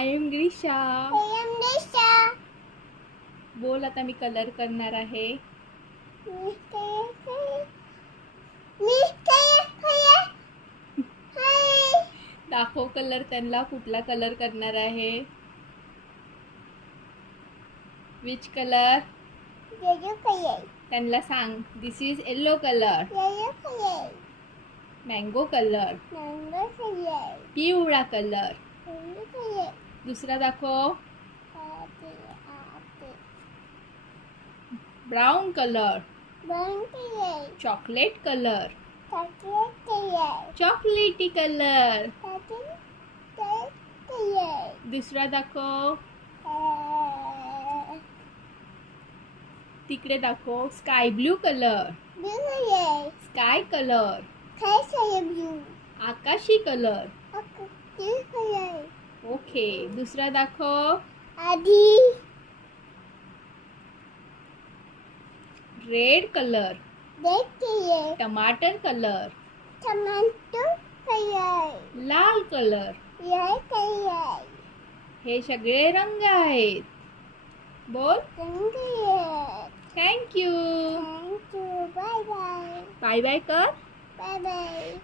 I am Grisha. I am Nisha. बोल आता मी colour करणार आहे. दाखव कलर त्यांना कुठला कलर करणार आहे. विच कलर त्यांना सांग. This is yellow colour. Mango colour. पिवळा कलर. दुसरा दाखव. Brown colour. Chocolate colour. चॉकलेटी कलर. दुसरा दाखव. तिकडे दाखव. Sky blue colour. Sky colour. आकाशी कलर. ओके. दुसरा दाखव. Red colour. टमाटर कलर. लाल कलर. हे सगळे रंग आहेत. बोल. Thank you. Bye bye. Bye bye कर. Bye bye.